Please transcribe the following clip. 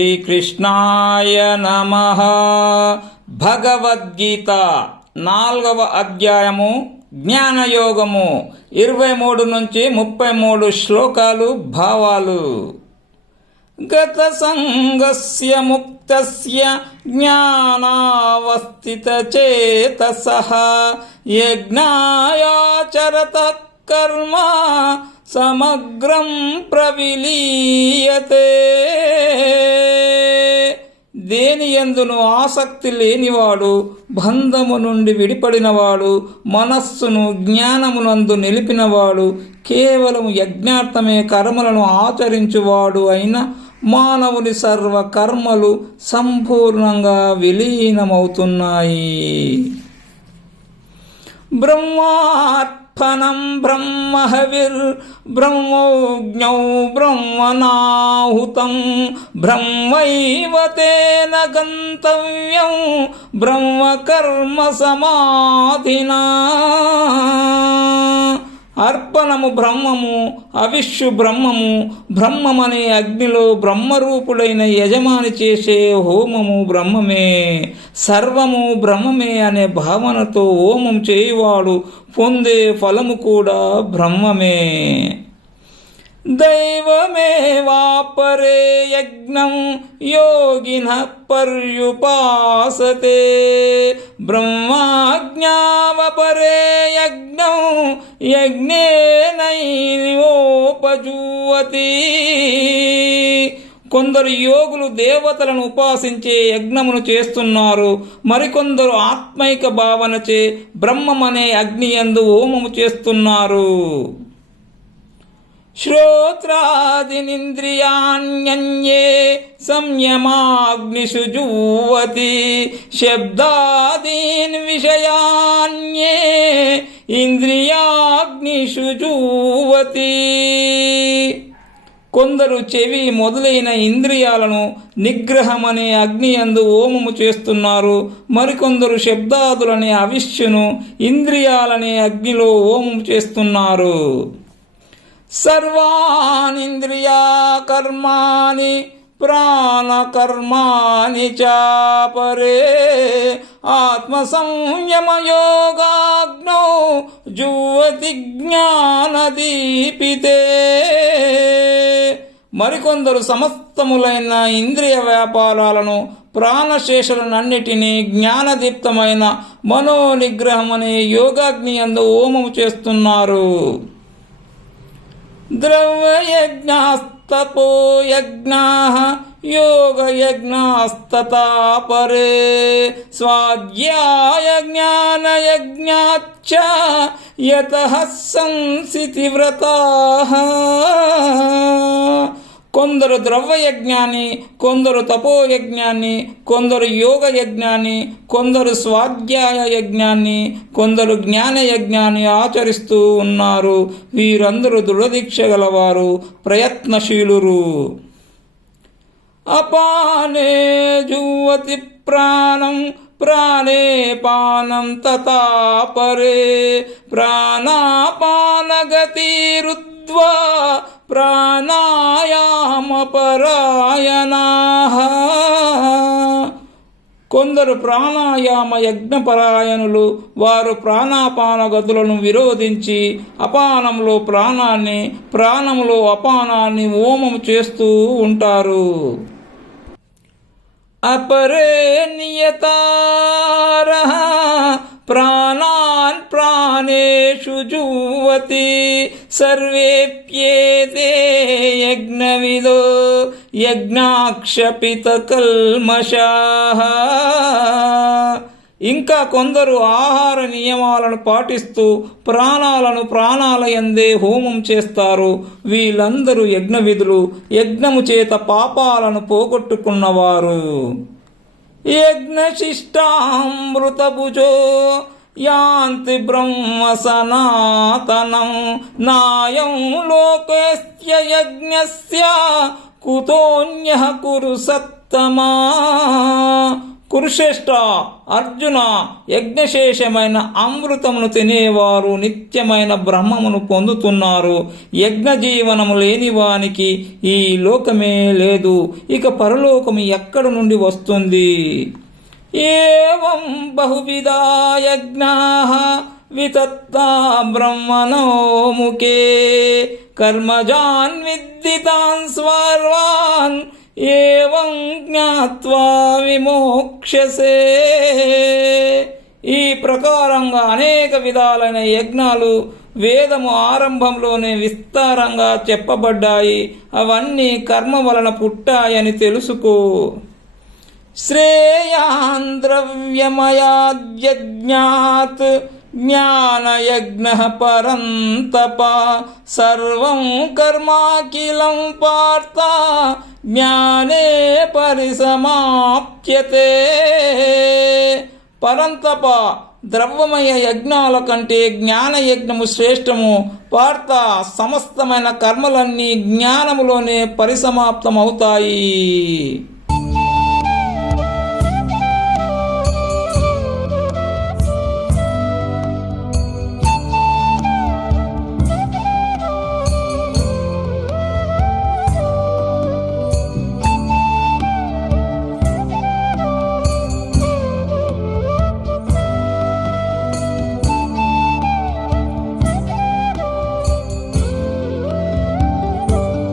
శ్రీకృష్ణాయ నమః. భగవద్గీత 4వ అధ్యాయము జ్ఞానయోగము 23 నుంచి 33 శ్లోకాలు భావాలు. గత సంగస్య ముక్తస్య జ్ఞానావస్థిత చేతసః యజ్ఞాయాచరత కర్మ సమగ్రం ప్రవిలీయతే. దేనియందును ఆసక్తి లేనివాడు, బంధము నుండి విడిపడినవాడు, మనస్సును జ్ఞానమునందు నిలిపినవాడు, కేవలం యజ్ఞార్థమే కర్మలను ఆచరించువాడు అయిన మానవుని సర్వ కర్మలు సంపూర్ణంగా విలీనమవుతున్నాయి. బ్రహ్మార్పణం బ్రహ్మహవిర్ బ్రహ్మోజ్ఞౌ బ్రహ్మణాహుతం బ్రహ్మైవ తేన గంతవ్యం బ్రహ్మకర్మ సమాధినా. అర్పణము బ్రహ్మము, అవిష్యు బ్రహ్మము, బ్రహ్మమనే అగ్నిలో బ్రహ్మరూపుడైన యజమాని చేసే హోమము బ్రహ్మమే, సర్వము బ్రహ్మమే అనే భావనతో హోమం చేయువాడు పొందే ఫలము కూడా బ్రహ్మమే. దైవమేవాపరే యజ్ఞం యోగినః పర్యుపాసతే బ్రహ్మాజ్ఞావపరే యజ్ఞం యజ్ఞేనైవోపజూవతి. కొందరు యోగులు దేవతలను ఉపాసించే యజ్ఞమును చేస్తున్నారు, మరికొందరు ఆత్మైక భావనచే బ్రహ్మమనే అగ్నియందు హోమము చేస్తున్నారు. శ్రోత్రాదీనింద్రియాణ్యన్యే సంయమాగ్నిషు జుహ్వతి శబ్దాదీన్ విషయాన్యే ఇంద్రియాగ్నిషు జుహ్వతి. కొందరు చెవి మొదలైన ఇంద్రియాలను నిగ్రహమనే అగ్నియందు హోమము చేస్తున్నారు, మరికొందరు శబ్దాదులనే అవిష్యును ఇంద్రియాలనే అగ్నిలో హోమము చేస్తున్నారు. సర్వానింద్రియా కర్మాణి ప్రాణకర్మాణి చాపరే ఆత్మసంయమయోగాగ్నౌ జుహ్వతి జ్ఞానదీపితే. మరికొందరు సమస్తములైన ఇంద్రియ వ్యాపారాలను, ప్రాణశేషులనన్నిటినీ జ్ఞానదీప్తమైన మనోనిగ్రహమనే యోగాగ్ని యందు హోమము చేస్తున్నారు. ద్రవ్యయజ్ఞాస్తపో యజ్ఞాః యోగయజ్ఞాస్తతా పరే స్వాధ్యాయ జ్ఞానయజ్ఞాచ్చ యతః సంసితివ్రతాః. కొందరు ద్రవ్యయజ్ఞాన్ని, కొందరు తపోయజ్ఞాన్ని, కొందరు యోగ యజ్ఞాన్ని, కొందరు స్వాధ్యాయ యజ్ఞాన్ని, కొందరు జ్ఞాన యజ్ఞాన్ని ఆచరిస్తూ ఉన్నారు. వీరందరూ దృఢదీక్ష గలవారు, ప్రయత్నశీలురు. అపానే జుహ్వతి ప్రాణం ప్రాణే పానం తథా పరే ప్రాణాపానగతిరుద్ధ్వా ప్రాణాయామపరాయణాః. కొందరు ప్రాణాయామ యజ్ఞపరాయణులు. వారు ప్రాణాపాన గతులను విరోధించి అపానంలో ప్రాణాన్ని, ప్రాణములో అపానాన్ని హోమం చేస్తూ ఉంటారు. అపరే నియతారః ప్రాణాన్ ప్రాణేషు జుహ్వతి సర్వేప్యేతే యజ్ఞవిదో యజ్ఞాక్షపిత కల్మషాః. ఇంకా కొందరు ఆహార నియమాలను పాటిస్తూ ప్రాణాలను ప్రాణాలయందే హోమం చేస్తారు. వీళ్ళందరూ యజ్ఞవిధులు, యజ్ఞము చేత పాపాలను పోగొట్టుకున్నవారు. యజ్ఞశిష్టామృతభుజో యాంతి బ్రహ్మ సనాతనం నాయం లోకస్య యజ్ఞస్య కుతోన్యః కురు సత్తమా. కురుశ్రేష్ఠ అర్జున, యజ్ఞశేషమైన అమృతమును తినేవారు నిత్యమైన బ్రహ్మమును పొందుతున్నారు. యజ్ఞ జీవనము లేని వానికి ఈ లోకమే లేదు, ఇక పరలోకము ఎక్కడి నుండి వస్తుంది? ఏవం బహువిధా యజ్ఞాః వితత్తా బ్రహ్మణో ముఖే కర్మజాన్ విద్దితాన్ స్వర్వాన్ ఏవం జ్ఞాత్వా విమోక్షసే. ఈ ప్రకారంగా అనేక విధాలైన యజ్ఞాలు వేదము ఆరంభంలోనే విస్తారంగా చెప్పబడ్డాయి. అవన్నీ కర్మ వలన పుట్టాయని తెలుసుకో. శ్రేయాన్ ద్రవ్యమయాద్యజ్ఞాత్ జ్ఞానయజ్ఞః పరంతప సర్వం కర్మాఖిలం పార్థ జ్ఞానే పరిసమాప్యతే. పరంతప, ద్రవ్యమయ యజ్ఞాల కంటే జ్ఞానయజ్ఞము శ్రేష్టము. పార్థ, సమస్తమైన కర్మలన్నీ జ్ఞానములోనే పరిసమాప్తమవుతాయి.